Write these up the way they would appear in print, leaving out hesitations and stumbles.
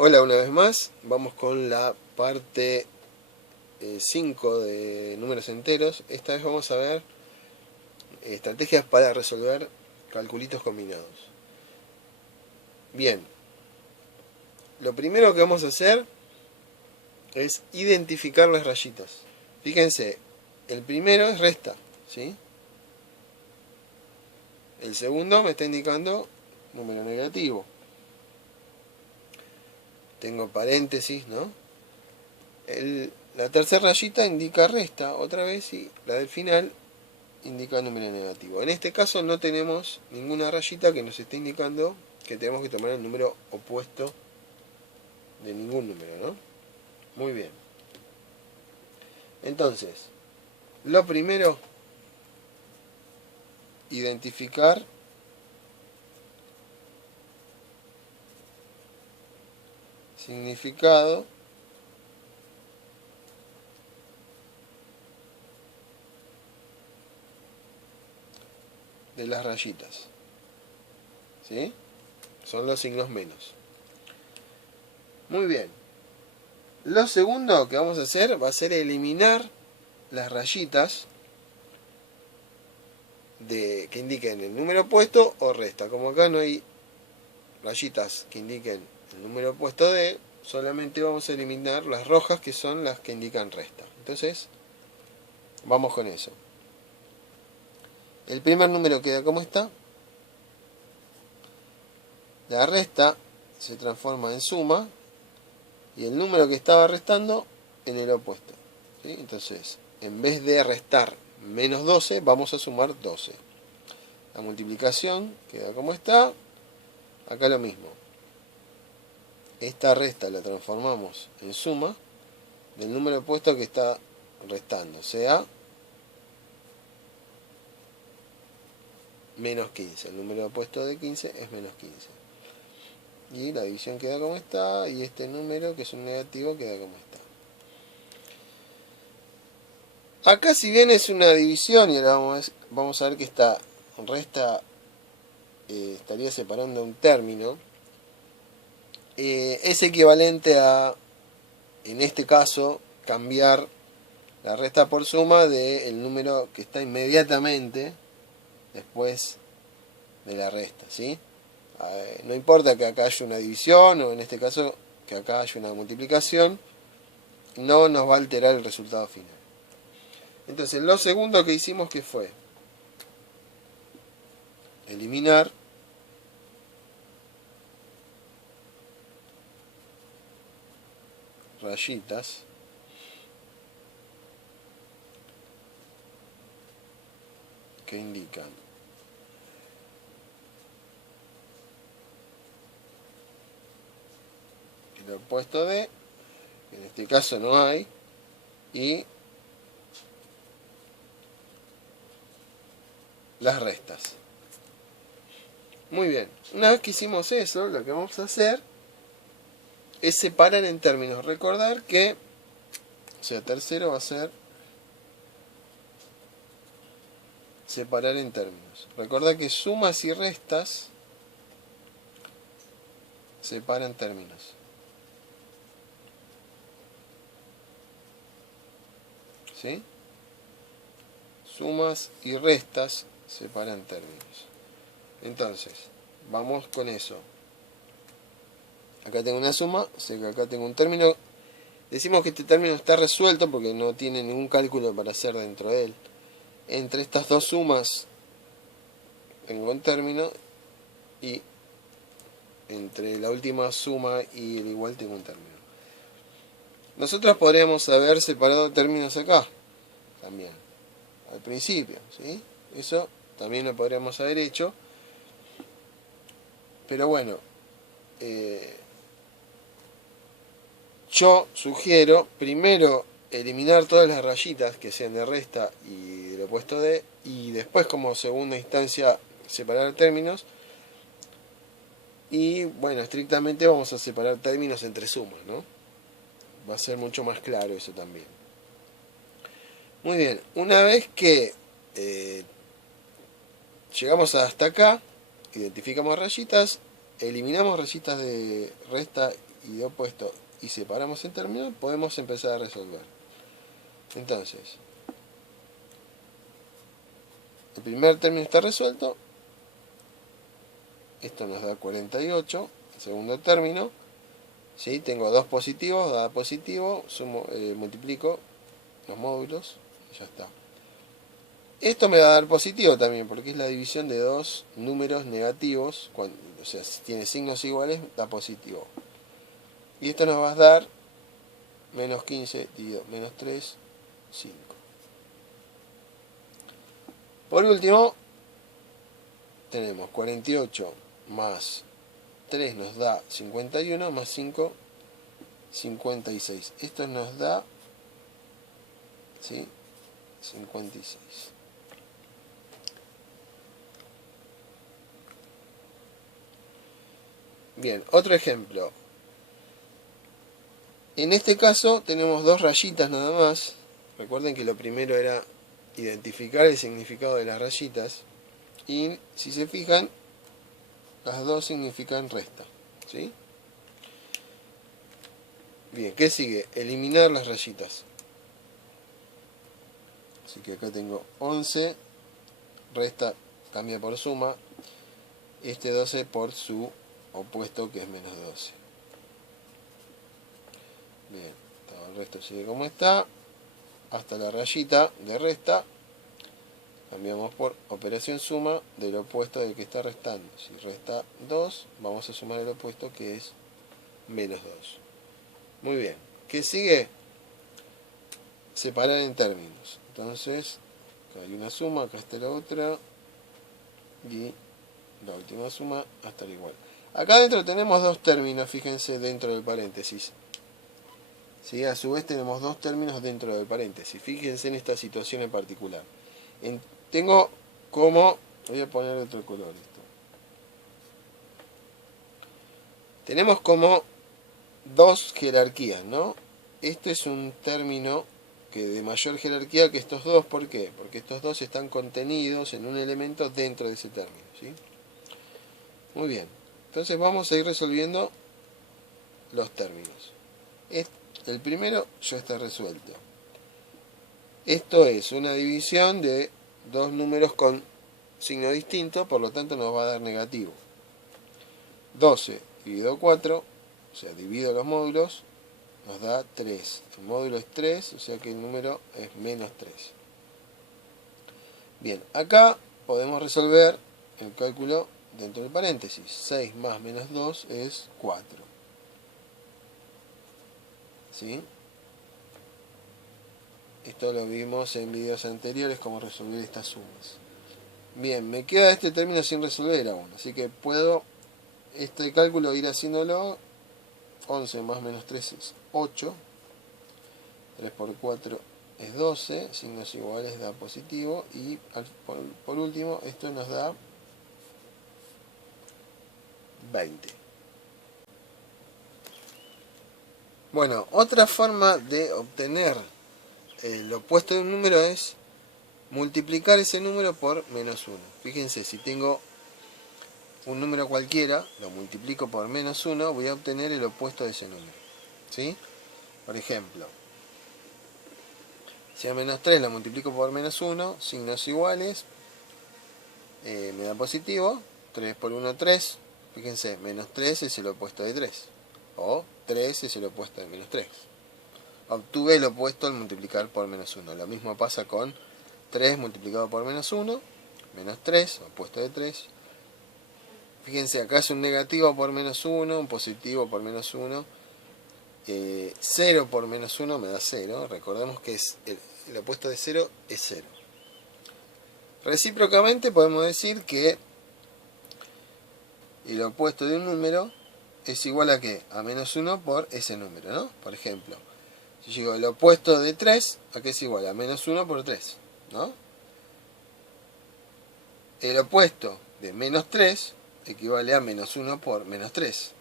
Hola una vez más, vamos con la parte 5 de números enteros. Esta vez vamos a ver estrategias para resolver calculitos combinados. Bien, lo primero que vamos a hacer es identificar las rayitas. Fíjense, el primero es resta, ¿sí? El segundo me está indicando número negativo. Tengo paréntesis, ¿no? La tercera rayita indica resta otra vez y la del final indica número negativo. En este caso no tenemos ninguna rayita que nos esté indicando que tenemos que tomar el número opuesto de ningún número, ¿no? Muy bien. Entonces, lo primero, identificar significado de las rayitas, ¿sí? Son los signos menos. Muy bien. Lo segundo que vamos a hacer va a ser eliminar las rayitas que indiquen el número opuesto o resta. Como acá no hay rayitas que indiquen el número opuesto de, solamente vamos a eliminar las rojas que son las que indican resta. Entonces, vamos con eso. El primer número queda como está. La resta se transforma en suma y el número que estaba restando en el opuesto, ¿sí? Entonces, en vez de restar menos 12, vamos a sumar 12. La multiplicación queda como está. Acá lo mismo. Esta resta la transformamos en suma del número opuesto que está restando, sea menos 15. El número opuesto de 15 es menos 15. Y la división queda como está, y este número, que es un negativo, queda como está. Acá, si bien es una división, y ahora vamos a ver que esta resta estaría separando un término, es equivalente a, en este caso, cambiar la resta por suma del número que está inmediatamente después de la resta, ¿sí? No importa que acá haya una división, o en este caso que acá haya una multiplicación, no nos va a alterar el resultado final. Entonces, lo segundo que hicimos, que fue eliminar rayitas que indican el opuesto de, en este caso no hay, y las restas. Muy bien, una vez que hicimos eso, lo que vamos a hacer es separar en términos. Recordar que, o sea, tercero va a ser separar en términos. Recordar que sumas y restas separan términos. ¿Sí? Sumas y restas separan términos. Entonces, vamos con eso. Acá tengo una suma, sé que acá tengo un término. Decimos que este término está resuelto porque no tiene ningún cálculo para hacer dentro de él. Entre estas dos sumas tengo un término, y entre la última suma y el igual tengo un término. Nosotros podríamos haber separado términos acá también, al principio, ¿sí? Eso también lo podríamos haber hecho, pero bueno, yo sugiero primero eliminar todas las rayitas que sean de resta y del opuesto de, y después, como segunda instancia, separar términos. Y bueno, estrictamente vamos a separar términos entre sumas, ¿no? Va a ser mucho más claro eso también. Muy bien, una vez que llegamos hasta acá, identificamos rayitas, eliminamos rayitas de resta y de opuesto y separamos en términos, podemos empezar a resolver. Entonces, el primer término está resuelto, esto nos da 48, el segundo término, ¿sí? Tengo dos positivos, da positivo, multiplico los módulos y ya está. Esto me va a dar positivo también, porque es la división de dos números negativos, o sea, si tiene signos iguales, da positivo. Y esto nos va a dar menos 15 dividido menos 3, 5. Por último, tenemos 48 más 3 nos da 51, más 5, 56. Esto nos da, ¿sí? 56. Bien, otro ejemplo. En este caso tenemos dos rayitas nada más. Recuerden que lo primero era identificar el significado de las rayitas. Y si se fijan, las dos significan resta, ¿sí? Bien, ¿qué sigue? Eliminar las rayitas. Así que acá tengo 11, resta cambia por suma, este 12 por su opuesto que es menos 12. Bien, todo el resto sigue como está, hasta la rayita de resta, cambiamos por operación suma del opuesto del que está restando. Si resta 2, vamos a sumar el opuesto que es menos 2. Muy bien, ¿qué sigue? Separar en términos. Entonces, acá hay una suma, acá está la otra, y la última suma hasta la igual. Acá adentro tenemos dos términos, fíjense, dentro del paréntesis. ¿Sí? A su vez tenemos dos términos dentro del paréntesis. Fíjense en esta situación en particular. Tengo como... Voy a poner otro color esto. Tenemos como dos jerarquías, ¿no? Este es un término que de mayor jerarquía que estos dos. ¿Por qué? Porque estos dos están contenidos en un elemento dentro de ese término, ¿sí? Muy bien. Entonces vamos a ir resolviendo los términos. El primero ya está resuelto. Esto es una división de dos números con signo distinto, por lo tanto nos va a dar negativo. 12 dividido 4, o sea, divido los módulos, nos da 3. El módulo es 3, o sea que el número es menos 3. Bien, acá podemos resolver el cálculo dentro del paréntesis. 6 más menos 2 es 4. ¿Sí? Esto lo vimos en videos anteriores, cómo resolver estas sumas. Bien, me queda este término sin resolver aún, así que puedo este cálculo ir haciéndolo. 11 más menos 3 es 8. 3 por 4 es 12. Signos iguales da positivo. Y por último, esto nos da 20. Bueno, otra forma de obtener el opuesto de un número es multiplicar ese número por menos 1. Fíjense, si tengo un número cualquiera, lo multiplico por menos 1, voy a obtener el opuesto de ese número, ¿sí? Por ejemplo, si a menos 3 lo multiplico por menos 1, signos iguales, me da positivo. 3 por 1, 3. Fíjense, menos 3 es el opuesto de 3. O 3 es el opuesto de menos 3. Obtuve el opuesto al multiplicar por menos 1. Lo mismo pasa con 3 multiplicado por menos 1, menos 3, opuesto de 3. Fíjense, acá es un negativo por menos 1, un positivo por menos 1. 0 por menos 1 me da 0. Recordemos que el opuesto de 0 es 0. Recíprocamente podemos decir que el opuesto de un número es igual a ¿qué? A menos 1 por ese número, ¿no? Por ejemplo, si digo el opuesto de 3, ¿a qué es igual? A menos 1 por 3, ¿no? El opuesto de menos 3 equivale a menos 1 por menos 3.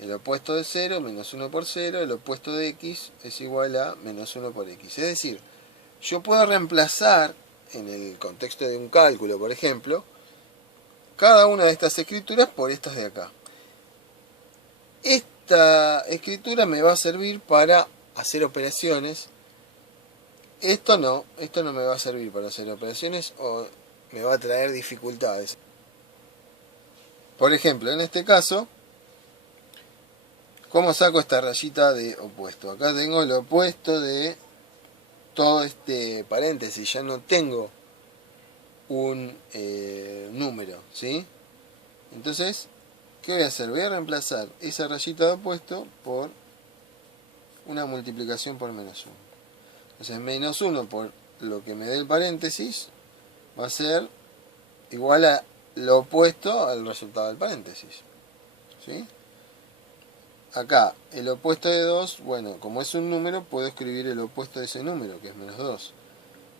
El opuesto de 0, menos 1 por 0, el opuesto de x es igual a menos 1 por x. Es decir, yo puedo reemplazar, en el contexto de un cálculo, por ejemplo, cada una de estas escrituras por estas de acá. esta escritura me va a servir para hacer operaciones. Esto no me va a servir para hacer operaciones o me va a traer dificultades. Por ejemplo, en este caso, ¿cómo saco esta rayita de opuesto? Acá tengo el opuesto de todo este paréntesis, ya no tengo un número, ¿sí? Entonces, ¿qué voy a hacer? Voy a reemplazar esa rayita de opuesto por una multiplicación por menos 1. Entonces, menos 1 por lo que me dé el paréntesis va a ser igual a lo opuesto al resultado del paréntesis, ¿sí? Acá, el opuesto de 2, bueno, como es un número, puedo escribir el opuesto de ese número, que es menos 2.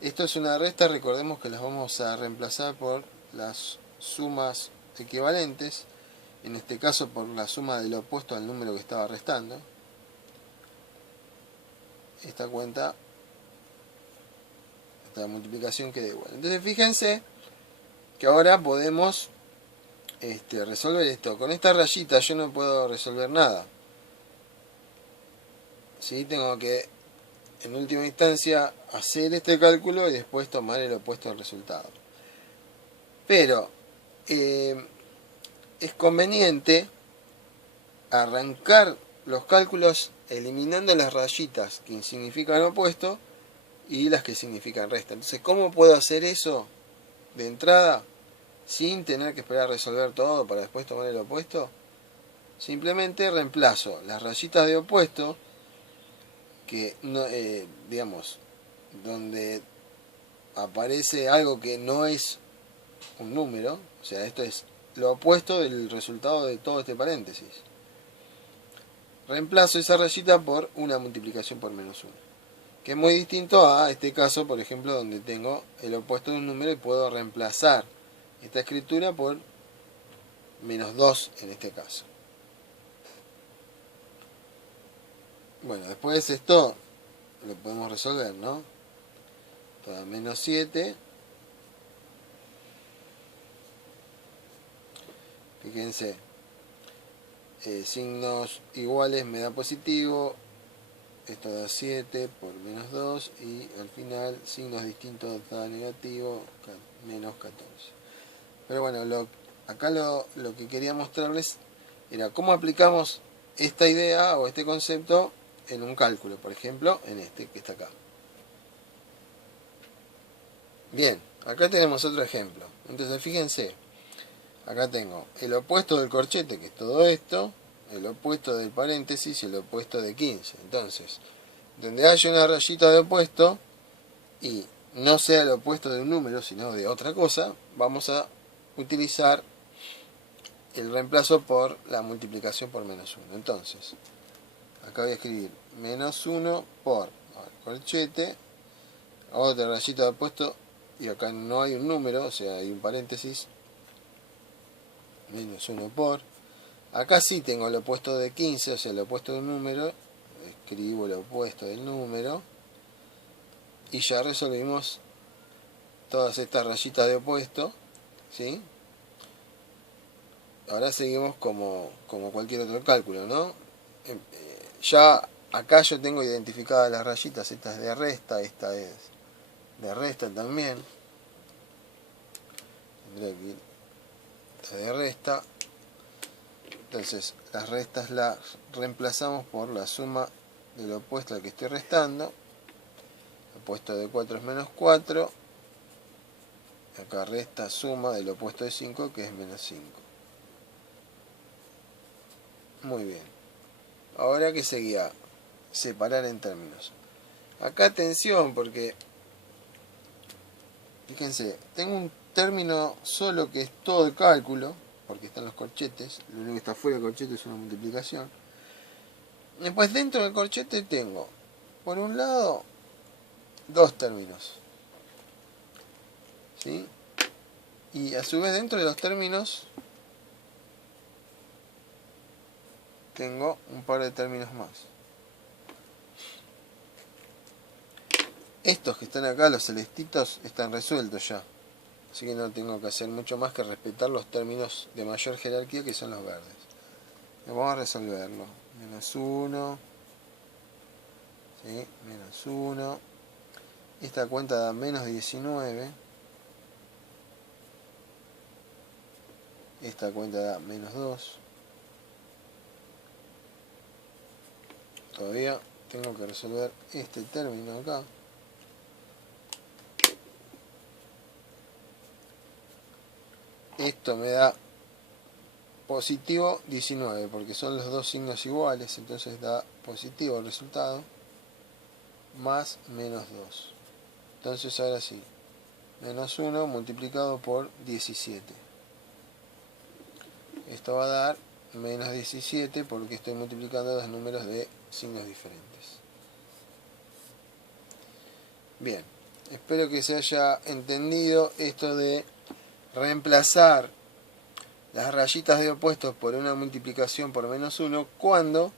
Esto es una resta, recordemos que las vamos a reemplazar por las sumas equivalentes, en este caso por la suma del opuesto al número que estaba restando. Esta cuenta, esta multiplicación queda igual. Entonces fíjense que ahora podemos resolver esto. Con esta rayita yo no puedo resolver nada. ¿Sí? Tengo que, en última instancia, hacer este cálculo y después tomar el opuesto del resultado. Pero es conveniente arrancar los cálculos eliminando las rayitas que significan opuesto y las que significan resta. Entonces, ¿cómo puedo hacer eso de entrada sin tener que esperar a resolver todo para después tomar el opuesto? Simplemente reemplazo las rayitas de opuesto, que no, digamos, donde aparece algo que no es un número, o sea, esto es lo opuesto del resultado de todo este paréntesis. Reemplazo esa rayita por una multiplicación por menos 1, que es muy distinto a este caso, por ejemplo, donde tengo el opuesto de un número y puedo reemplazar esta escritura por menos 2 en este caso. Bueno, después esto lo podemos resolver, ¿no? Toda menos 7. Fíjense, signos iguales me da positivo, esto da 7 por menos 2 y al final signos distintos da negativo, menos 14. Pero bueno, acá lo que quería mostrarles era cómo aplicamos esta idea o este concepto en un cálculo, por ejemplo, en este que está acá. Bien, acá tenemos otro ejemplo. Entonces fíjense, acá tengo el opuesto del corchete, que es todo esto, el opuesto del paréntesis y el opuesto de 15. Entonces, donde haya una rayita de opuesto y no sea el opuesto de un número, sino de otra cosa, vamos a utilizar el reemplazo por la multiplicación por menos 1. Entonces, acá voy a escribir menos 1 por corchete, otra rayita de opuesto, y acá no hay un número, o sea, hay un paréntesis, menos 1 por. Acá sí tengo el opuesto de 15, o sea, el opuesto de un número, escribo el opuesto del número, y ya resolvimos todas estas rayitas de opuesto, ¿sí? Ahora seguimos como cualquier otro cálculo, ¿no? Ya acá yo tengo identificadas las rayitas, esta es de resta, esta es de resta también. Tendré que ir esta de resta. Entonces las restas las reemplazamos por la suma del opuesto al que estoy restando. El opuesto de 4 es menos 4. Acá resta suma del opuesto de 5, que es menos 5. Muy bien. Ahora que seguía, separar en términos. Acá atención, porque fíjense, tengo un término solo que es todo el cálculo, porque están los corchetes, lo único que está fuera del corchete es una multiplicación. Después dentro del corchete tengo, por un lado, dos términos, ¿sí? Y a su vez dentro de los términos tengo un par de términos más. Estos que están acá, los celestitos, están resueltos ya. Así que no tengo que hacer mucho más que respetar los términos de mayor jerarquía, que son los verdes. Vamos a resolverlo. menos 1, ¿sí? Menos 1. Esta cuenta da menos 19. Esta cuenta da menos 2. Todavía tengo que resolver este término acá. Esto me da positivo 19, porque son los dos signos iguales, entonces da positivo el resultado, más menos 2. Entonces ahora sí, menos 1 multiplicado por 17. Esto va a dar menos 17 porque estoy multiplicando dos números de signos diferentes. Bien, espero que se haya entendido esto de reemplazar las rayitas de opuestos por una multiplicación por menos 1 cuando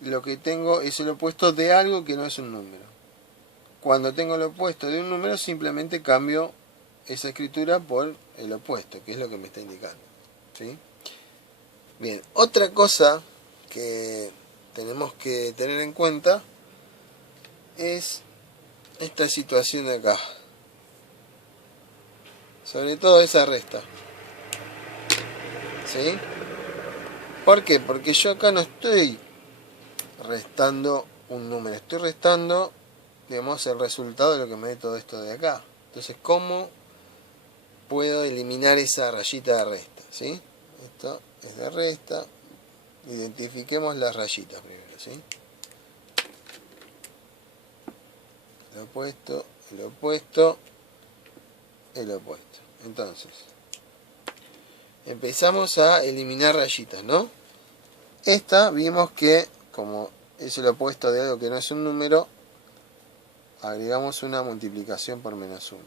lo que tengo es el opuesto de algo que no es un número. Cuando tengo el opuesto de un número simplemente cambio esa escritura por el opuesto, que es lo que me está indicando, ¿sí? Bien, otra cosa que tenemos que tener en cuenta es esta situación de acá. Sobre todo esa resta. ¿Sí? ¿Por qué? Porque yo acá no estoy restando un número, estoy restando, digamos, el resultado de lo que me dé todo esto de acá. Entonces, ¿cómo puedo eliminar esa rayita de resta? ¿Sí? Esto es de resta. Identifiquemos las rayitas primero, ¿sí? El opuesto, el opuesto, el opuesto. Entonces, empezamos a eliminar rayitas, ¿no? Esta vimos que, como es el opuesto de algo que no es un número, agregamos una multiplicación por menos 1.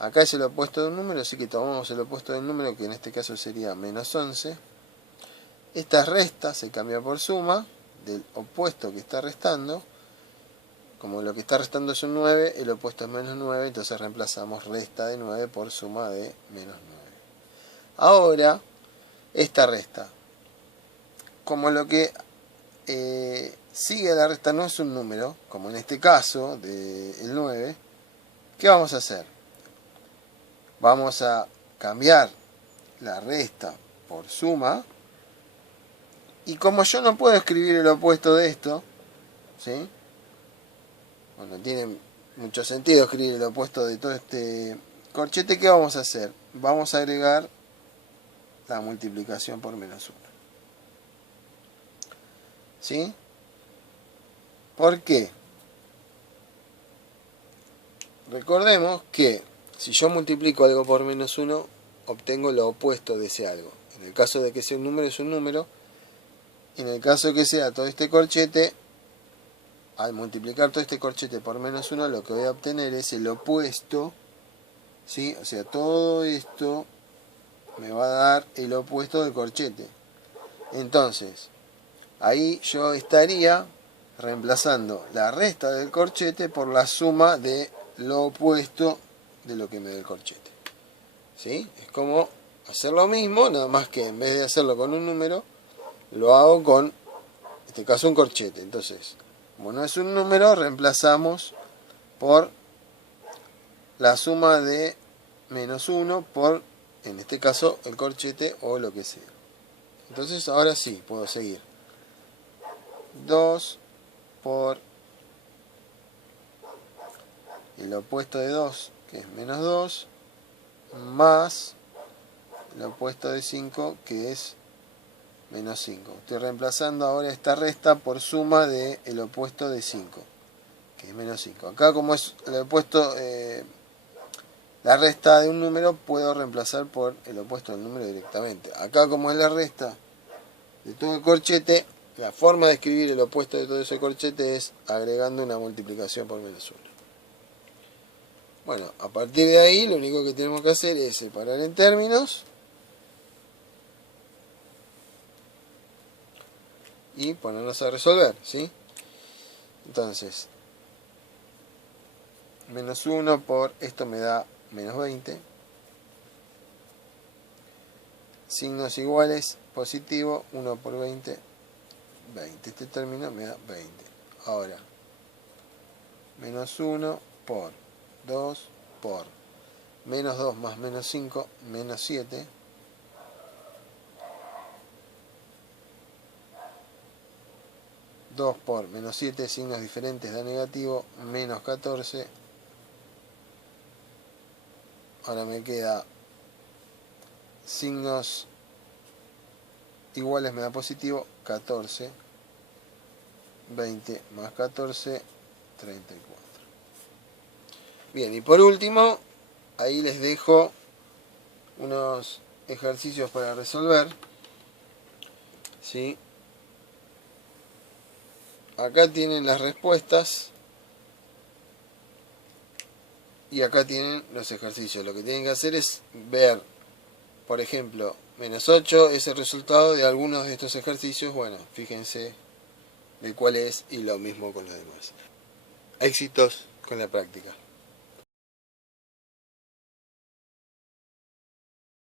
Acá es el opuesto de un número, así que tomamos el opuesto del número, que en este caso sería menos 11. Esta resta se cambia por suma del opuesto que está restando. Como lo que está restando es un 9, el opuesto es menos 9, entonces reemplazamos resta de 9 por suma de menos 9. Ahora, esta resta, como lo que sigue la resta no es un número, como en este caso del 9, ¿qué vamos a hacer? Vamos a cambiar la resta por suma, y como yo no puedo escribir el opuesto de esto, ¿sí? Bueno, tiene mucho sentido escribir el opuesto de todo este corchete. ¿Qué vamos a hacer? Vamos a agregar la multiplicación por menos 1. ¿Sí? ¿Por qué? Recordemos que si yo multiplico algo por menos 1, obtengo lo opuesto de ese algo. En el caso de que sea un número, es un número. En el caso de que sea todo este corchete, al multiplicar todo este corchete por menos 1, lo que voy a obtener es el opuesto, ¿sí? O sea, todo esto me va a dar el opuesto del corchete. Entonces, ahí yo estaría reemplazando la resta del corchete por la suma de lo opuesto de lo que me dé el corchete. ¿Sí? Es como hacer lo mismo, nada más que en vez de hacerlo con un número, lo hago con, en este caso, un corchete. Entonces, como no es un número, reemplazamos por la suma de menos 1 por, en este caso, el corchete o lo que sea. Entonces, ahora sí, puedo seguir. 2 por el opuesto de 2, que es menos 2, más el opuesto de 5, que es menos 5. Estoy reemplazando ahora esta resta por suma del opuesto de 5, que es menos 5. Acá, como es el opuesto, la resta de un número, puedo reemplazar por el opuesto del número directamente. Acá, como es la resta de todo el corchete, la forma de escribir el opuesto de todo ese corchete es agregando una multiplicación por menos 1. Bueno, a partir de ahí lo único que tenemos que hacer es separar en términos y ponernos a resolver, ¿sí? Entonces, menos 1 por esto me da menos 20. Signos iguales, positivo, 1 por 20, 20. Este término me da 20. Ahora, menos 1 por 2 por menos 2 más menos 5, menos 7. Dos por menos 7, signos diferentes da negativo, menos 14. Ahora me queda signos iguales me da positivo, 14. 20 más 14, 34. Bien, y por último, ahí les dejo unos ejercicios para resolver. ¿Sí? Acá tienen las respuestas y acá tienen los ejercicios. Lo que tienen que hacer es ver, por ejemplo, menos 8 es el resultado de algunos de estos ejercicios. Bueno, fíjense de cuál es y lo mismo con los demás. Éxitos con la práctica.